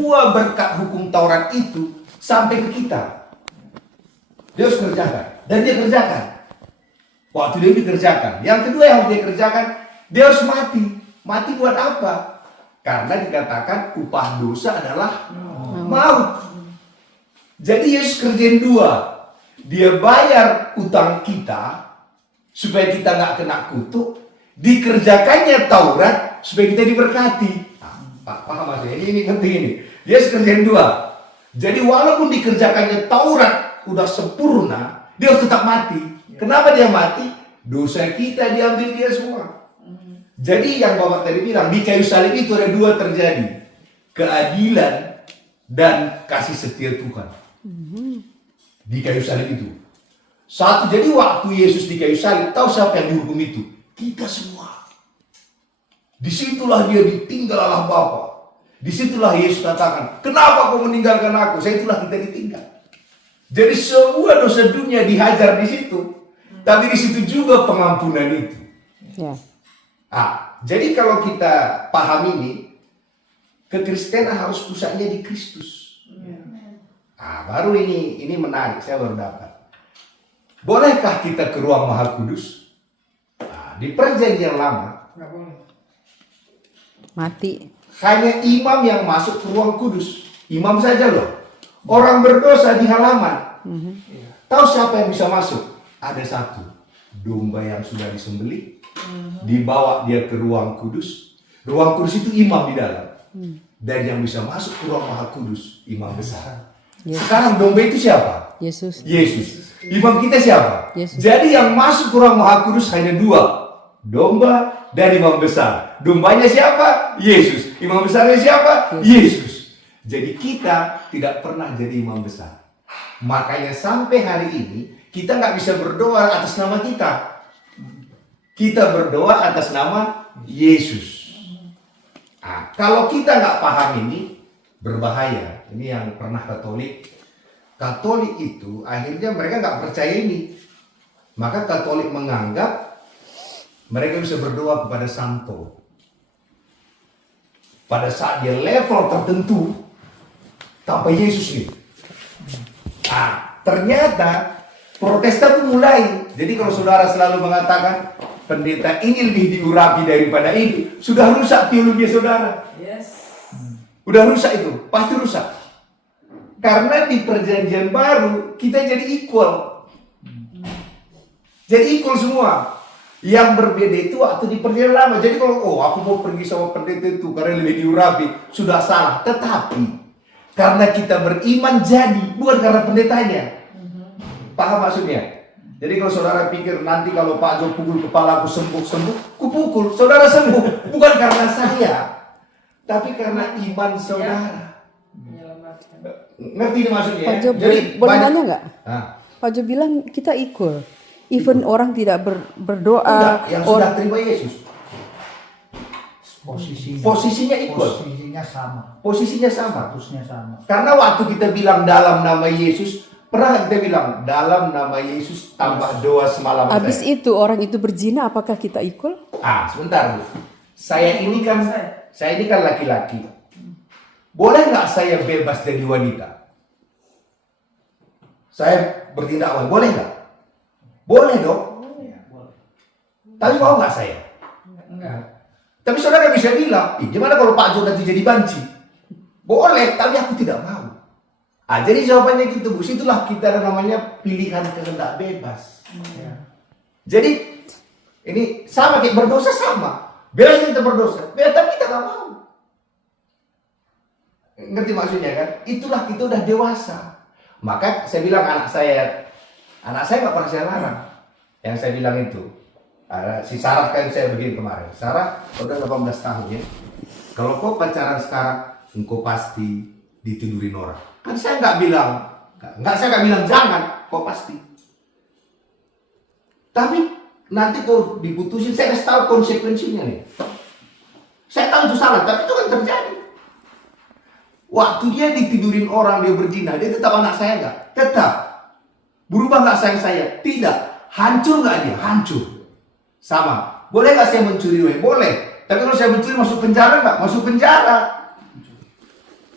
semua berkat hukum Taurat itu sampai ke kita. Dia harus kerjakan. Dan dia kerjakan. Waktu dia dikerjakan. Yang kedua yang harus dia kerjakan, dia harus mati. Mati buat apa? Karena dikatakan upah dosa adalah maut. Jadi Yesus kerjain dua. Dia bayar utang kita supaya kita nggak kena kutuk. Dikerjakannya Taurat supaya kita diberkati. Paham maksudnya? Ini penting ini. Dia kerjain dua. Jadi walaupun dikerjakannya Taurat udah sempurna, dia harus tetap mati. Kenapa dia mati? Dosa kita diambil dia semua. Jadi yang Bapak tadi bilang, di kayu salib itu ada dua terjadi. Keadilan dan kasih setia Tuhan. Di kayu salib itu. Satu, jadi waktu Yesus di kayu salib, tahu siapa yang dihukum itu? Kita semua. Disitulah dia ditinggal Allah Bapa. Disitulah Yesus katakan, kenapa kau meninggalkan aku? Saya itulah kita ditinggal. Jadi semua dosa dunia dihajar di situ. Tapi di situ juga pengampunan itu. Ya. Jadi kalau kita paham ini, kekristenan harus pusatnya di Kristus. Baru ini menarik, saya baru dapat. Bolehkah kita ke ruang Maha Kudus? Di perjanjian lama, Mati. hanya imam yang masuk ke ruang kudus. Imam saja loh. Orang berdosa di halaman. Tahu siapa yang bisa masuk? Ada satu. Domba yang sudah disembelih. Dibawa dia ke ruang kudus. Ruang kudus itu imam di dalam. Dan yang bisa masuk ke ruang Maha Kudus, imam besar. Sekarang domba itu siapa? Yesus. Yesus. Imam kita siapa? Yesus. Jadi yang masuk ke ruang Maha Kudus hanya dua. Domba dan imam besar. Dombanya siapa? Yesus. Imam besarnya siapa? Yesus. Jadi kita tidak pernah jadi imam besar. Makanya sampai hari ini kita nggak bisa berdoa atas nama kita. Kita berdoa atas nama Yesus. Kalau kita nggak paham ini, berbahaya. Ini yang pernah Katolik. Katolik itu akhirnya mereka nggak percaya ini. Maka Katolik menganggap mereka bisa berdoa kepada santo. Pada saat dia level tertentu, tanpa Yesus ini. Ternyata Protestan itu mulai. Jadi kalau saudara selalu mengatakan pendeta ini lebih diurapi daripada ini, sudah rusak teologi saudara. Udah rusak itu, pasti rusak. Karena di perjanjian baru kita jadi equal. Jadi equal semua. Yang berbeda itu waktu di perjanjian lama. Jadi kalau aku mau pergi sama pendeta itu karena lebih diurapi, sudah salah. Tetapi karena kita beriman jadi, bukan karena pendetanya. Paham maksudnya? Jadi kalau saudara pikir nanti kalau Pak Jo pukul kepala aku sembuh, ku pukul, saudara sembuh. Bukan karena saya, tapi karena iman saudara. Ngerti ini maksudnya? Pak Jo, Jadi boleh nanya nggak? Nah, Pak Jo bilang kita equal. Even orang tidak berdoa. enggak, yang sudah terima Yesus. Posisinya equal. Posisinya sama. Posisinya sama. Statusnya sama. Karena waktu kita bilang dalam nama Yesus, pernah kita bilang dalam nama Yesus tambah doa semalam. Habis itu orang itu berzina, apakah kita equal? Sebentar Bu. Saya ini kan laki-laki. Boleh nggak saya bebas jadi wanita? Saya bertindak wanita, boleh nggak? Boleh dong. Tapi mau nggak saya? Enggak. Tapi saudara bisa bilang, gimana kalau Pak Jo nanti jadi banci? Boleh, tapi aku tidak mau. Jadi jawabannya gitu, Bu. Situlah kita ada namanya pilihan kehendak bebas. Jadi ini sama kayak berdosa sama. Bebas kita berdosa, tapi kita nggak mau. Ngerti maksudnya kan? Itulah kita udah dewasa. Maka saya bilang anak saya nggak pernah saya larang. Yang saya bilang itu, si Sarah kan saya begini kemarin. Sarah udah 18 tahun ya. Kalau kau pacaran sekarang, engkau pasti ditidurin orang. Kan saya nggak bilang jangan, kau pasti. Tapi nanti kau diputusin, saya kasih tahu konsekuensinya nih. Saya tahu itu salah, tapi itu kan terjadi. Waktu dia ditidurin orang, dia berzina, dia tetap anak saya nggak? Tetap. Berubah nggak sayang saya? Tidak. Hancur nggak dia? Hancur. Sama. Boleh nggak saya mencuri duit? Boleh. Tapi kalau saya mencuri masuk penjara nggak? Masuk penjara.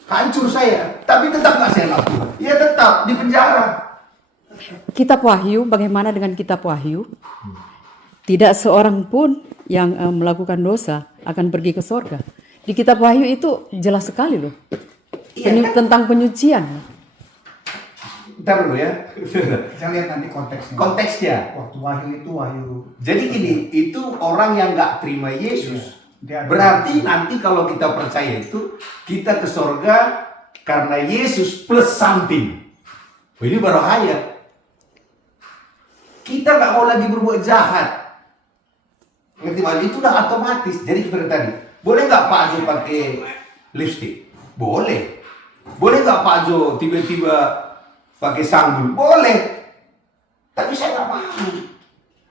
hancur saya, tapi tetap nggak saya lakukan. Ya tetap di penjara. Kitab Wahyu, bagaimana dengan Kitab Wahyu? Tidak seorang pun yang melakukan dosa akan pergi ke sorga. Di Kitab Wahyu itu jelas sekali loh. Iya, kan? Tentang penyucian. Ntar dulu ya. Saya lihat nanti konteksnya. Konteksnya. Waktu wahyu itu wahyu. Jadi gini, itu orang yang nggak terima Yesus. Dia ada- Berarti nanti kalau kita percaya itu, kita ke sorga karena Yesus plus something. Oh, ini berbahaya. Kita nggak mau lagi berbuat jahat. Ngerti Pak? Itu udah otomatis. Jadi seperti tadi, boleh nggak Pak Jo pakai lipstick? Boleh. Boleh nggak Pak Jo tiba-tiba pakai sanggul? Boleh. Tapi saya nggak mau.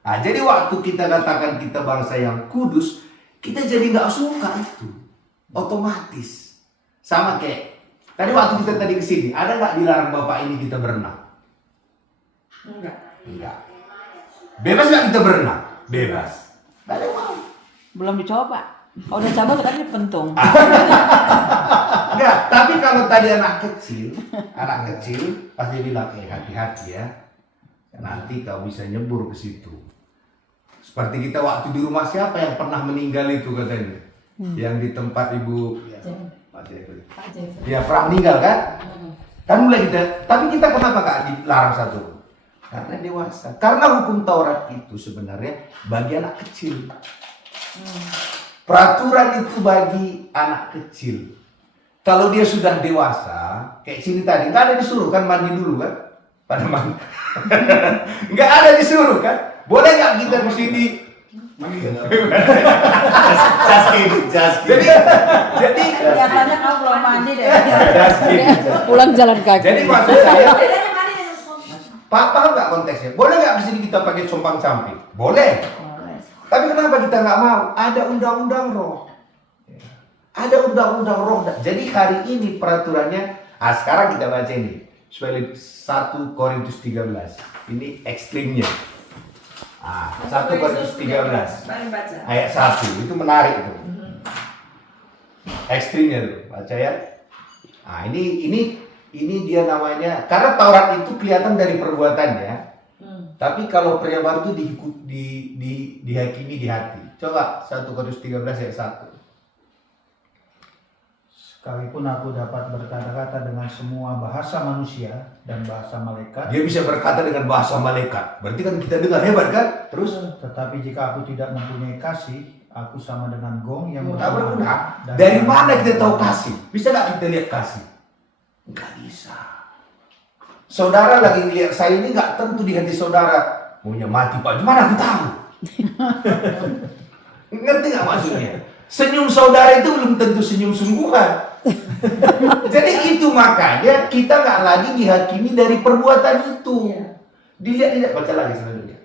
Nah, jadi waktu kita katakan kita bangsa yang kudus, kita jadi nggak suka itu. Otomatis. Sama kayak tadi waktu kita tadi kesini, ada nggak dilarang Bapak ini kita berenang? Enggak. Bebas nggak kita berenang? Bebas. Nggak ada yang mau. Belum dicoba. Kalau udah coba tadi pentung. Enggak, tapi kalau tadi anak kecil pasti bilang, hati-hati ya. Nanti kau bisa nyebur ke situ. Seperti kita waktu di rumah siapa yang pernah meninggal itu katanya? Yang di tempat Ibu dia pernah meninggal kan? Kan mulai kita, tapi kita kenapa Kak dilarang satu? Karena dewasa. Karena hukum Taurat itu sebenarnya bagi anak kecil. Peraturan itu bagi anak kecil. Kalau dia sudah dewasa, kayak sini tadi, nggak ada disuruh kan mandi dulu kan? Pada mandi. Nggak ada disuruh kan? Boleh nggak kita di sini? Jadi Kelihatannya kamu belum mandi deh. Pulang jalan kaki. Jadi maksud saya, paham nggak konteksnya? Boleh nggak di sini kita pakai compang camping? Boleh. Tapi kenapa kita nggak mau? Ada undang-undang roh. Ada undang-undang roh. Jadi hari ini peraturannya, sekarang kita baca ini. 1 Korintus 13. Ini ekstrimnya. 1 Korintus 13. Ayat 1. Itu menarik itu. Ekstrimnya tuh. Baca ya. Ini dia namanya. Karena Taurat itu kelihatan dari perbuatannya. Tapi kalau pria baru itu dihakimi di hati. Coba 1 Korintus 13 ayat 1. Sekalipun aku dapat berkata-kata dengan semua bahasa manusia dan bahasa malaikat, Dia bisa berkata dengan bahasa malaikat. Berarti kan kita dengar hebat kan? Terus tetapi jika aku tidak mempunyai kasih, aku sama dengan gong yang tak berguna. dan Dari mana kita tahu kasih? Bisa nggak kita lihat kasih? Nggak bisa. Saudara lagi lihat saya ini nggak tentu di hati saudara maunya mati Pak. Gimana aku tahu? Ngerti nggak maksudnya? Senyum saudara itu belum tentu senyum sungguhan. Jadi itu makanya kita nggak lagi dihakimi dari perbuatan itu. Dilihat baca lagi selanjutnya.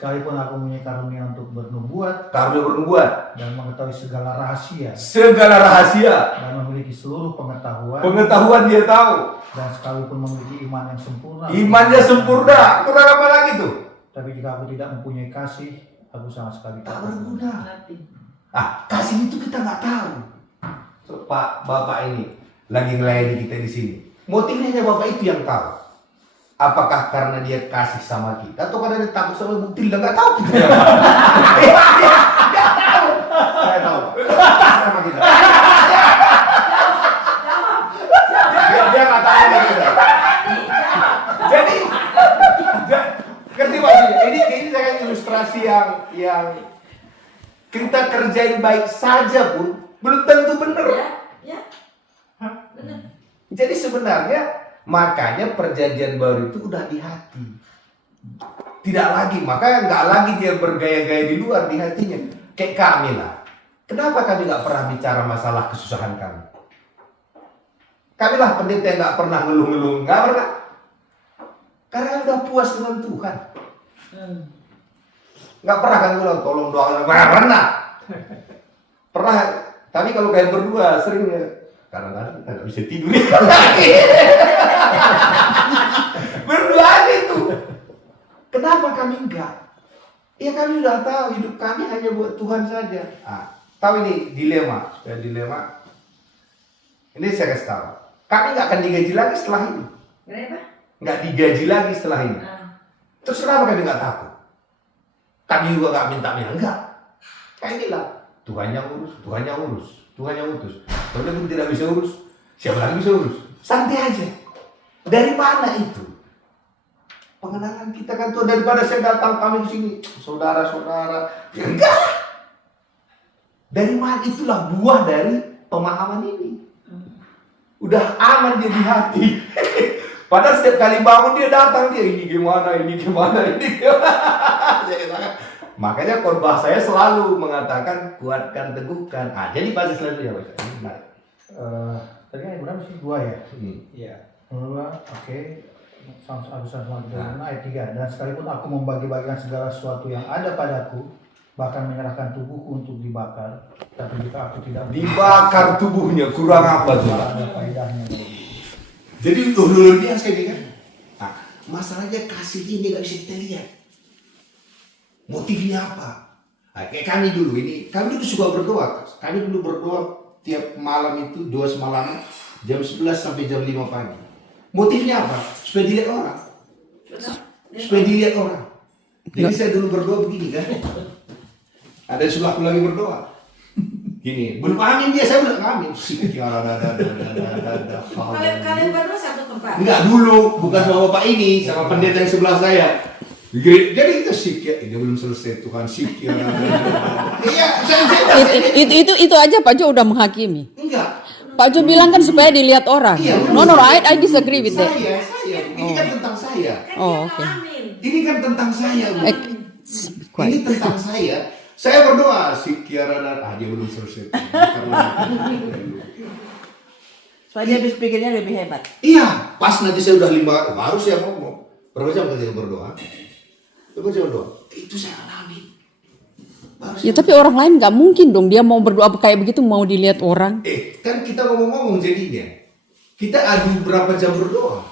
sekalipun aku mempunyai karunia untuk bernubuat Karunia bernubuat, dan mengetahui segala rahasia rahasia, dan memiliki seluruh pengetahuan pengetahuan dia tahu. dan sekalipun memiliki iman yang sempurna, Imannya sempurna. Kurang apa lagi tuh? tapi jika aku tidak mempunyai kasih, aku sama sekali Tak berguna. Kasih itu kita nggak tahu. So, Pak, Bapak ini lagi ngelayani kita di sini. Motifnya hanya Bapak itu yang tahu. Apakah karena dia kasih sama kita atau karena dia takut sama bukti? Nggak tahu kita. Nggak tahu. Saya tahu. Sama kita. Dia nggak tahu sama kita. Jadi, ngerti maksudnya? Ini saya ilustrasi yang kita kerjain baik saja pun belum tentu benar. Jadi sebenarnya makanya perjanjian baru itu udah di hati. Tidak lagi, makanya nggak lagi dia bergaya-gaya di luar, di hatinya. Kayak kami lah. Kenapa kami nggak pernah bicara masalah kesusahan kami? Kami lah pendeta yang nggak pernah ngeluh-ngeluh, nggak pernah. Karena udah puas dengan Tuhan. Nggak pernah kan bilang tolong doakan, nggak pernah. Pernah, tapi kalau kalian berdua sering ya. Kadang-kadang kita nggak bisa tidur lagi. Berdua aja itu. Kenapa kami enggak? Ya kami udah tahu hidup kami hanya buat Tuhan saja. Tahu ini dilema, supaya dilema. Ini saya kasih tahu. Kami nggak akan digaji lagi setelah ini. Kenapa? Nggak digaji lagi setelah ini. Terus kenapa kami nggak takut? Kami juga nggak minta-minta, enggak. Kayak bilang, Tuhan yang urus, Tuhan yang urus, Tuhan yang utus. Kalau kamu tidak bisa urus, siapa lagi bisa urus? Santai aja. Dari mana itu? Pengenalan kita kan tuh daripada saya datang kami ke sini, saudara-saudara, ya enggak. Dari mana itulah buah dari pemahaman ini. Udah aman dia di hati. Padahal setiap kali bangun dia datang dia ini gimana. Makanya khotbah saya selalu mengatakan kuatkan, teguhkan. Jadi bahasa selanjutnya Pak. Nah. Tadi yang berapa sih? 2 ya? Iya. 2, oke. Sama ayat 3. Dan sekalipun aku membagi-bagikan segala sesuatu yang ada padaku, bahkan menyerahkan tubuhku untuk dibakar, tapi jika aku tidak dibakar tubuhnya, kurang apa tuh? ada faedahnya. Jadi luar biasa ini kan. Nah, masalahnya kasih ini nggak bisa kita lihat. Motifnya apa? Nah, kayak kami dulu suka berdoa. Kami dulu berdoa tiap malam itu 2 semalaman jam 11 sampai jam 5 pagi. Motifnya apa? Supaya dilihat orang. Supaya dilihat orang. Jadi saya dulu berdoa begini kan. Ada yang sebelahku lagi berdoa. Gini, belum amin dia, saya belum amin. Kalian berdua satu tempat? Enggak dulu, bukan sama bapak ini, sama pendeta yang sebelah saya. Jadi kita sikit, ini belum selesai Tuhan sikit. Iya, Itu aja Pak Jo udah menghakimi. enggak. Pak Jo bilang kan supaya dilihat orang. Iya, No, I disagree with that. Saya. Ini kan tentang saya. Oh, oke. Ini kan tentang saya. Bu. Kuat. Ini tentang saya. Saya berdoa sikiara dan dia belum selesai. Soalnya habis pikirnya lebih hebat. Iya, pas nanti saya udah 5 baru saya ngomong. Berapa jam ketika berdoa? Berapa jam berdoa? Itu saya alami. Ya tapi orang lain nggak mungkin dong dia mau berdoa kayak begitu mau dilihat orang. Kan kita ngomong-ngomong jadinya. Kita adu berapa jam berdoa.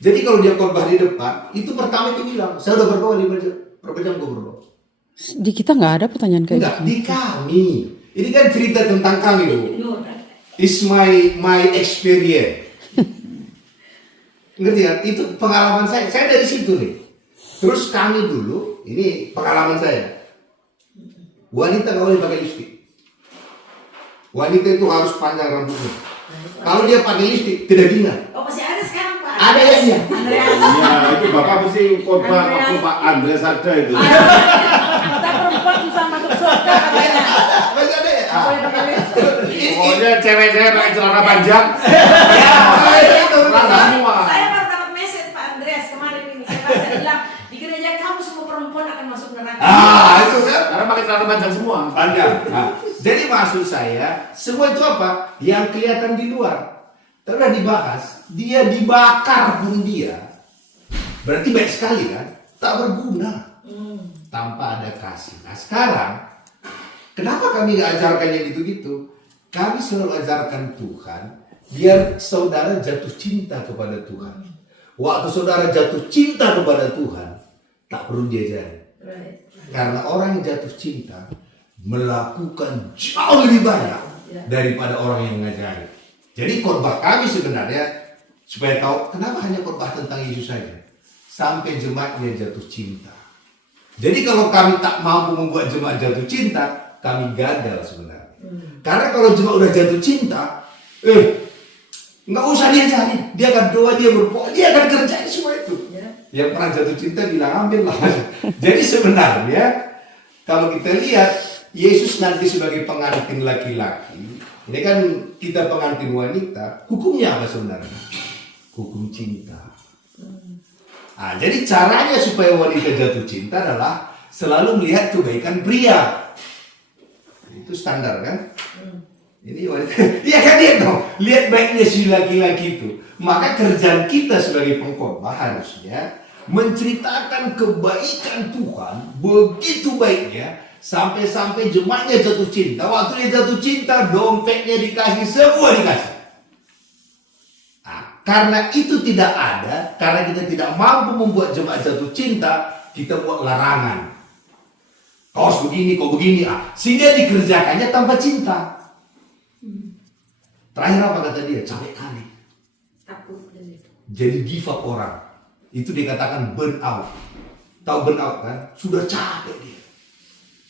Jadi kalau dia khotbah di depan, itu pertama dia bilang, saya udah berdoa 5 jam. Berapa jam gue berdoa? Di kita nggak ada pertanyaan kayak Enggak, gitu. di kami. Ini kan cerita tentang kami, Bu. It's my experience. Ngerti kan? Itu pengalaman saya. Saya dari situ nih. Terus kami dulu, ini pengalaman saya. Wanita nggak boleh pakai lipstik. Wanita itu harus panjang rambutnya. Kalau dia pakai lipstik, tidak dingin. Oh masih ada sekarang Pak? Ada ya? Iya, itu Bapak mesti khotbah waktu Pak Andres ada itu. Kita perempuan susah masuk surga katanya. Masih ada ya? Pokoknya cewek-cewek pakai celana panjang. Rasa semua. Saya baru dapat message Pak Andreas kemarin ini. Saya bilang di gereja kamu semua perempuan akan masuk neraka. Itu kan? Karena pakai celana panjang semua. Panjang. Nah, jadi maksud saya, semua itu apa? Yang kelihatan di luar. Telah dibahas, dia dibakar pun dia. Berarti baik sekali kan? Tak berguna. Tanpa ada kasih. Nah sekarang, kenapa kami nggak ajarkan yang gitu-gitu? Kami selalu ajarkan Tuhan, biar saudara jatuh cinta kepada Tuhan. Waktu saudara jatuh cinta kepada Tuhan, tak perlu diajari. Karena orang yang jatuh cinta melakukan jauh lebih banyak daripada orang yang mengajari. Jadi khotbah kami sebenarnya supaya tahu kenapa hanya khotbah tentang Yesus saja sampai jemaatnya jatuh cinta. Jadi kalau kami tak mampu membuat jemaat jatuh cinta, kami gagal sebenarnya. Karena kalau jemaat udah jatuh cinta, nggak usah diajarin, dia akan doa, dia berdoa, dia akan kerjain semua itu. Yang pernah jatuh cinta bilang ambil lah. Jadi sebenarnya kalau kita lihat Yesus nanti sebagai pengantin laki-laki, ini kan kita pengantin wanita, hukumnya apa sebenarnya? Hukum cinta. Nah, jadi caranya supaya wanita jatuh cinta adalah selalu melihat kebaikan pria. Itu standar kan? Ini wanita, iya kan lihat dong, lihat baiknya si laki-laki itu. Maka kerjaan kita sebagai pengkhotbah harusnya menceritakan kebaikan Tuhan begitu baiknya sampai-sampai jemaatnya jatuh cinta. Waktu dia jatuh cinta, dompetnya dikasih, semua dikasih. Nah, karena itu tidak ada, karena kita tidak mampu membuat jemaat jatuh cinta, kita buat larangan. Kau begini, kau begini, sehingga dikerjakannya tanpa cinta. Terakhir apa kata dia? Capek kali. Takut dan itu. Jadi give up orang. Itu dikatakan burn out. Tahu burn out kan? Sudah capek dia.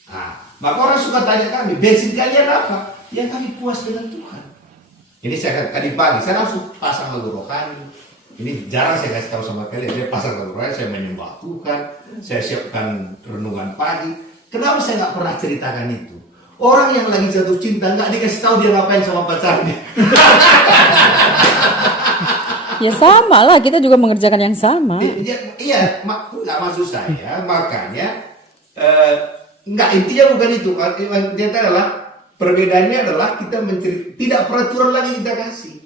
Nah, maka orang suka tanya kami, bensin kalian apa? Ya kami puas dengan Tuhan. Ini saya tadi pagi, saya langsung pasang lagu rohani. Ini jarang saya kasih tahu sama kalian. Saya pasang lagu rohani, saya menyembah Tuhan. Saya siapkan renungan pagi. Kenapa saya nggak pernah ceritakan itu? Orang yang lagi jatuh cinta nggak dikasih tahu dia ngapain sama pacarnya. Ya sama lah, kita juga mengerjakan yang sama. Iya, nggak maksud saya. Makanya nggak, intinya bukan itu. Intinya adalah perbedaannya adalah kita tidak peraturan lagi kita kasih.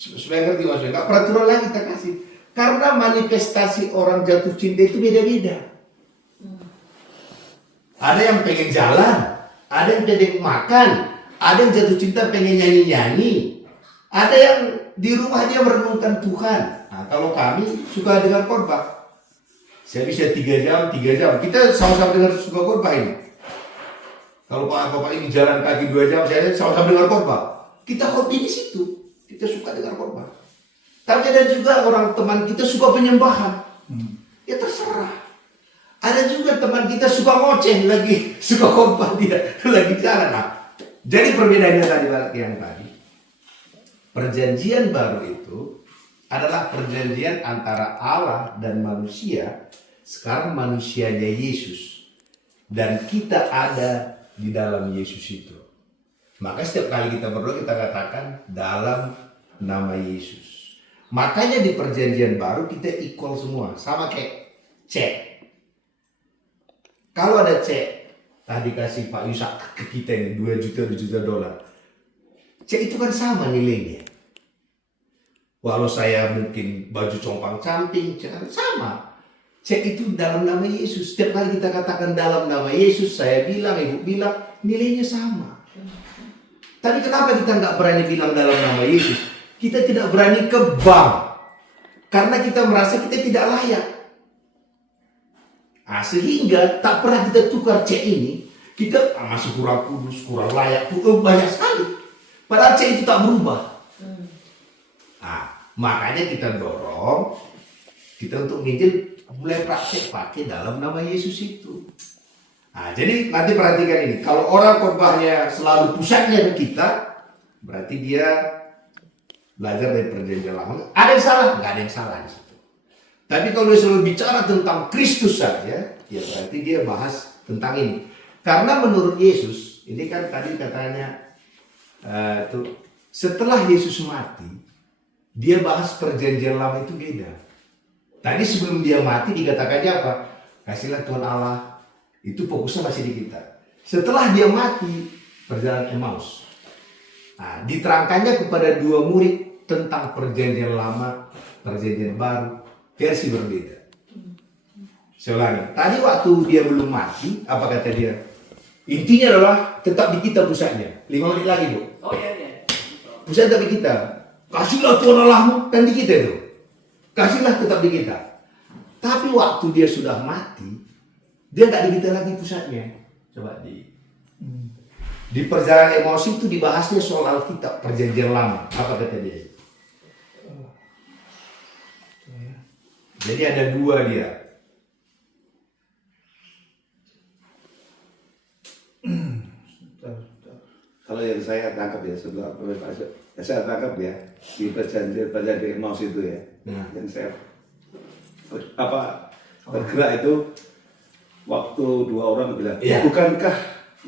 Supaya ngerti maksudnya, nggak peraturan lagi kita kasih. Karena manifestasi orang jatuh cinta itu beda-beda. Ada yang pengen jalan, ada yang pengen makan, ada yang jatuh cinta pengen nyanyi-nyanyi, ada yang di rumah dia merenungkan Tuhan. Nah, kalau kami suka dengar khotbah, saya bisa 3 jam. Kita sama-sama dengar suka khotbah ini. Kalau Bapak ini jalan kaki 2 jam, saya sama-sama dengar khotbah. Kita hobi di situ, kita suka dengar khotbah. Tapi ada juga orang teman kita suka penyembahan, ya terserah. Ada juga teman kita suka ngoceh lagi, suka khotbah dia lagi jalan. Nah, jadi perbedaannya tadi yang tadi. Perjanjian baru itu adalah perjanjian antara Allah dan manusia. Sekarang manusianya Yesus. Dan kita ada di dalam Yesus itu. Maka setiap kali kita berdoa kita katakan dalam nama Yesus. Makanya di perjanjian baru kita equal semua. Sama kayak cek. Kalau ada cek, tadi kasih Pak Yusak ke kita ini 2 juta dolar. Cek itu kan sama nilainya. Walau saya mungkin baju compang-camping, sama. Cek itu dalam nama Yesus. Setiap kali kita katakan dalam nama Yesus, saya bilang, ibu bilang, nilainya sama. Tapi kenapa kita nggak berani bilang dalam nama Yesus? Kita tidak berani ke bank. Karena kita merasa kita tidak layak. Nah, sehingga tak pernah kita tukar cek ini. Kita masih kurang kudus, kurang layak, banyak sekali. Padahal cek itu tak berubah. Nah, makanya kita dorong kita untuk nginjil mulai praktek pakai dalam nama Yesus itu. Nah, jadi nanti perhatikan ini. Kalau orang khotbahnya selalu pusatnya ke kita, berarti dia belajar dari perjanjian lama. Ada yang salah? Nggak ada yang salah di situ. Tapi kalau dia selalu bicara tentang Kristus saja, ya berarti dia bahas tentang ini. Karena menurut Yesus, ini kan tadi katanya setelah Yesus mati, dia bahas perjanjian lama itu beda. Tadi sebelum dia mati dikatakannya apa? Kasihlah Tuhan Allah. Itu fokusnya masih di kita. Setelah dia mati, perjalanan Emmaus. Nah, diterangkannya kepada 2 murid tentang perjanjian lama, perjanjian baru, versi berbeda. Saya ulangi. Tadi waktu dia belum mati, apa kata dia? Intinya adalah tetap di kita pusatnya. 5 menit lagi, Bu. Oh iya. Pusat tetap di kita. Kasihlah Tuhan Allahmu, kan di kita itu. Kasihlah tetap di kita. Tapi waktu dia sudah mati, dia nggak di kita lagi pusatnya. Coba di perjalanan emosi itu dibahasnya soal Alkitab, perjanjian lama. Apa kata dia? Jadi ada 2 dia. Kalau yang saya tangkap ya sebelum saya tangkap ya di perjanjian Emmaus itu ya, yang saya bergerak itu waktu 2 orang bilang, bukankah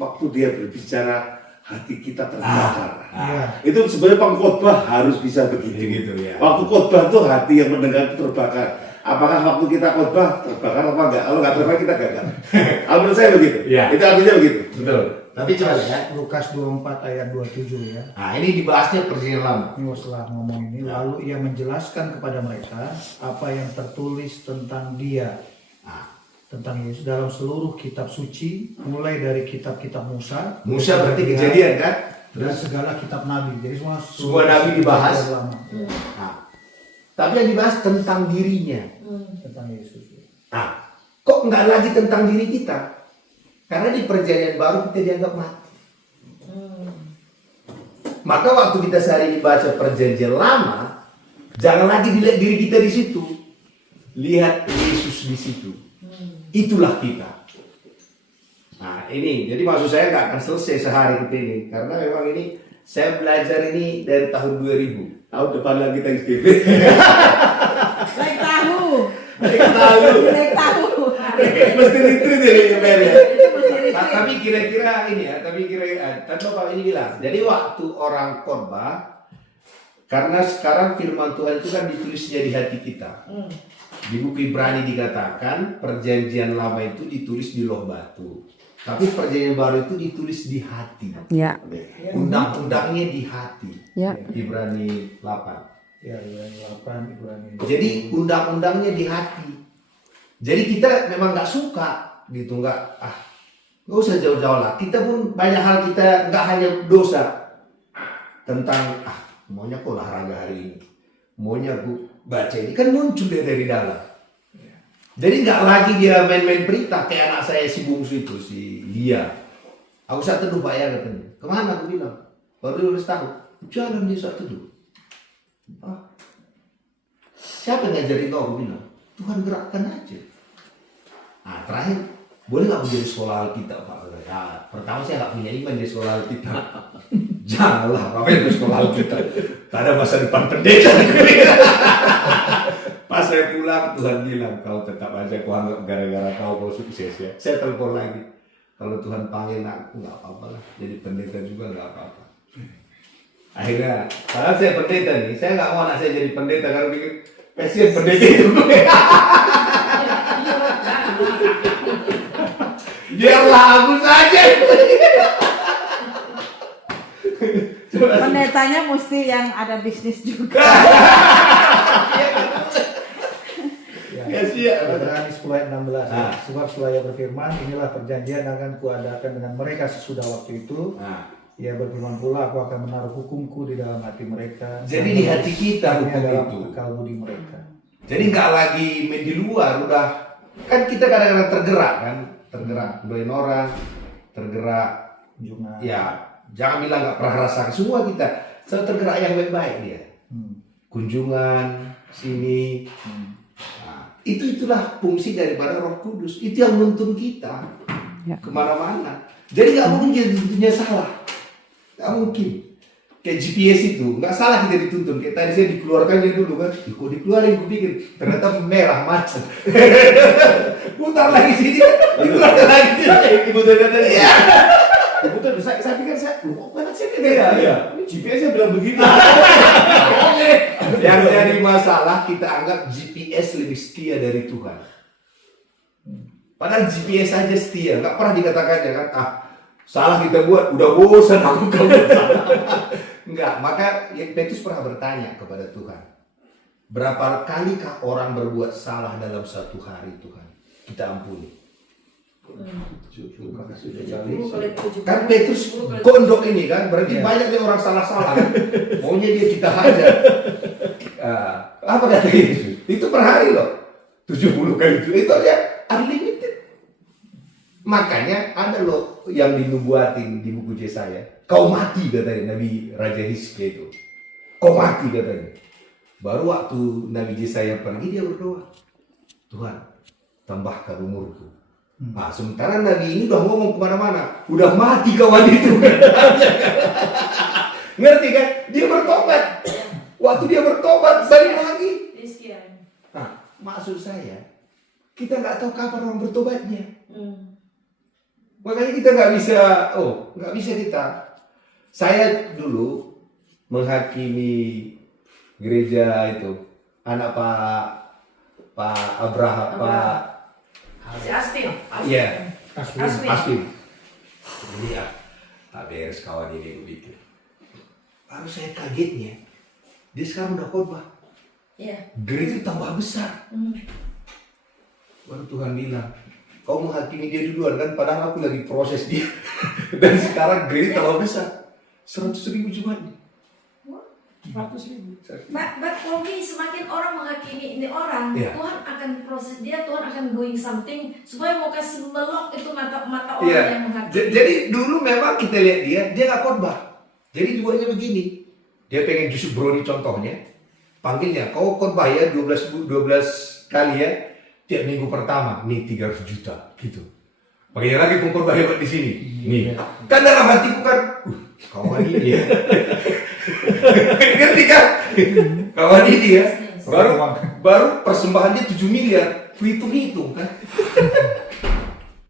waktu dia berbicara hati kita terbakar? Itu sebenarnya pengkhotbah harus bisa begitu. Ya. Waktu khotbah tuh hati yang mendengar terbakar. Apakah waktu kita khotbah terbakar apa enggak? Kalau nggak terbakar kita gagal. Kalau menurut saya begitu. Ya. Itu artinya begitu. Betul. Tapi coba ya. Lukas 24 ayat 27 ya. Nah, ini dibahasnya perjanjian lama. Ini setelah ngomong ini, lalu ia menjelaskan kepada mereka apa yang tertulis tentang dia. Tentang Yesus dalam seluruh kitab suci, mulai dari kitab-kitab Musa. Musa berarti Kejadian kan? Dan segala kitab nabi. Jadi semua nabi dibahas. Nah, Tapi yang dibahas tentang dirinya. tentang Yesus. Nah, kok nggak lagi tentang diri kita? Karena di perjanjian baru kita dianggap mati. Maka waktu kita sehari ini baca perjanjian lama, Jangan lagi dilihat diri kita di situ. Lihat Yesus di situ. Itulah kita. Nah ini, jadi maksud saya nggak akan selesai sehari kita ini. Karena memang ini, saya belajar ini dari tahun 2000. Tahun depan lagi Thanksgiving. Naik tahu. Naik tahu. Mesti retreat ya kemarin. Itu mesti retreat. Tapi kira-kira ini ya, kan Bapak ini bilang. Jadi waktu orang khotbah, karena sekarang firman Tuhan itu kan ditulisnya di hati kita. Di buku Ibrani dikatakan perjanjian lama itu ditulis di loh batu. Tapi perjanjian baru itu ditulis di hati. Ya. Undang-undangnya di hati. Ya. Ibrani 8. Ya, Ibrani 8, Ibrani. Jadi undang-undangnya di hati. Jadi kita memang nggak suka gitu, nggak usah jauh-jauh lah. Kita pun banyak hal kita nggak hanya dosa tentang maunya kok olahraga hari ini, maunya aku baca ini, kan muncul dari dalam. Jadi nggak lagi dia main-main berita kayak anak saya si bungsu itu, si Lia. Aku saat teduh Pak ya katanya. Kemana aku bilang? Baru 12 tahun. Jalan dia saat teduh. Siapa yang ngajarin kau? Aku bilang. Tuhan gerakkan aja. Nah terakhir, boleh nggak aku jadi sekolah Alkitab Pak? Ya, pertama saya nggak punya iman di sekolah Alkitab. Janganlah, ngapain di sekolah Alkitab? Tak ada masa depan pendeta. Pas saya pulang, Tuhan bilang, kau tetap aja kau anggap gara-gara kau sukses ya. Saya telepon lagi. Kalau Tuhan panggil aku, nggak apa-apa lah. Jadi pendeta juga nggak apa-apa. Akhirnya, padahal saya pendeta nih. Saya nggak mau anak saya jadi pendeta karena pikir, kasihan pendeta itu. Biarlah aku saja. Pendetanya mesti yang ada bisnis juga. Ibrani 10 ayat 16. Sebab setelah berfirman, inilah perjanjian akan kuadakan dengan mereka sesudah waktu itu. Ia berfirman pula, aku akan menaruh hukumku di dalam hati mereka. Jadi di hati kita hukum dalam itu. akal budi mereka. Jadi nggak lagi main di luar, udah kan kita kadang-kadang tergerak doain orang, tergerak. Kunjungan. Ya, jangan bilang nggak pernah rasakan, semua kita selalu tergerak yang baik-baik dia. Kunjungan sini. Nah, itulah fungsi daripada Roh Kudus. Itu yang nuntun kita kemana-mana. Jadi nggak mungkin jadinya salah. Nggak mungkin. Kayak GPS itu, nggak salah kita dituntun. Kayak tadi saya dikeluarkannya dulu kan. Kok dikeluarin, gue pikir ternyata merah macet. Putar lagi sini, putar lagi sini. Diputar tadi. Iya. Diputar, saya pikir kok mana sih ini? Ini GPS-nya bilang begitu. Yang jadi masalah kita anggap GPS lebih setia dari Tuhan. Padahal GPS aja setia, nggak pernah dikatakan ya kan, salah kita buat, udah bosan aku kalau salah. Enggak, maka Petrus pernah bertanya kepada Tuhan, berapa kalikah orang berbuat salah dalam satu hari Tuhan, kita ampuni. Kan Petrus gondok ini kan, berarti banyak nih orang salah-salah kan, maunya dia kita hajar. Apa kata Yesus? Itu per hari loh, 70 kali itu aja unlimited. Makanya ada loh yang dinubuatin di buku Yesaya. Kau mati katanya Nabi Raja Hizkia itu. Kau mati katanya. Baru waktu Nabi Yesaya pergi dia berdoa. Tuhan tambahkan umurku. Nah, sementara Nabi ini udah ngomong kemana-mana. Udah mati kawan itu. Ngerti kan? Dia bertobat. Waktu dia bertobat balik lagi. Nah, maksud saya kita nggak tahu kapan orang bertobatnya. Makanya kita nggak bisa kita. Saya dulu menghakimi gereja itu anak Pak Abraham, Pak Si Astin. Iya, Aswin. Jadi tak beres kawan ini begitu. Baru saya kagetnya, dia sekarang udah khotbah. Iya. Gereja tambah besar. Baru Tuhan bilang, kau menghakimi dia duluan kan, padahal aku lagi proses dia. Dan sekarang gereja tambah besar, 100.000 jemaatnya. 100.000. But for me, semakin orang menghakimi ini orang, Tuhan akan proses dia, Tuhan akan doing something supaya mau kasih melok itu mata orang yang menghakimi. Jadi dulu memang kita lihat dia nggak khotbah. Jadi duanya begini, dia pengen justru Brody contohnya. Panggilnya, kau khotbah ya 12 kali ya. Tiap minggu pertama, nih 300 juta, gitu. Bagaimana lagi pengkhotbah hebat di sini? Nih, kan dalam hatiku kan, kawan ini ya. Ngerti kan? Kawan ini ya. Baru persembahannya 7 miliar. Hitung-hitung kan.